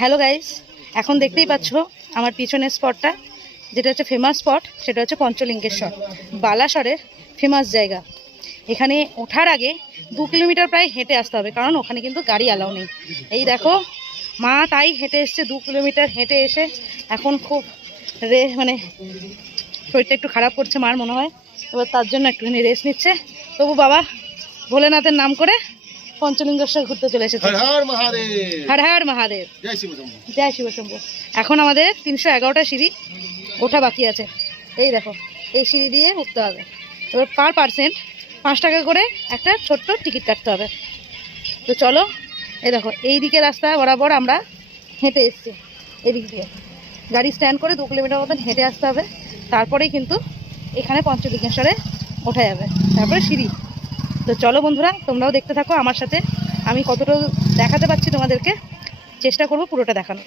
Hello guys, এখন দেখতেই পাচ্ছ আমার পিছনের স্পটটা, যেটা হচ্ছে ফেমাস স্পট, সেটা হচ্ছে পঞ্চলিঙ্গেশ্বর, বালাসরের ফেমাস জায়গা। এখানে ওঠার আগে 2 কিলোমিটার প্রায় হেঁটে আসতে হবে, কারণ ওখানে কিন্তু গাড়ি অ্যালাউ নেই। এই দেখো মা তাই হেঁটে এসছে, 2 কিলোমিটার হেঁটে এসে এখন খুব মানে শরীরটা একটু খারাপ করছে মার মনে হয়, এবার তার জন্য একটুখানি রেস্ট নিচ্ছে। তবু বাবা ভোলেনাথের নাম করে পঞ্চলিঙ্গেশ্বর ঘুরতে চলে এসেছে। হর হর মহাদেব, জয় শিবশম্ভু। এখন আমাদের 311টা সিঁড়ি ওঠা বাকি আছে। এই দেখো, এই সিঁড়ি দিয়ে উঠতে হবে। এবার পার পার্সেন্ট 5 টাকা করে একটা ছোট্ট টিকিট কাটতে হবে। তো চলো, এই দেখো এই দিকে রাস্তা বরাবর আমরা হেঁটে এসেছি। এদিক দিয়ে গাড়ি স্ট্যান্ড করে 2 কিলোমিটার মতন হেঁটে আসতে হবে, তারপরেই কিন্তু এখানে পঞ্চলিঙ্গেশ্বরে ওঠা যাবে, তারপরে সিঁড়ি। তো চলো বন্ধুরা, তোমরাও দেখতে থাকো আমার সাথে, আমি কতটা দেখাতে পারছি তোমাদেরকে, চেষ্টা করবো পুরোটা দেখানো।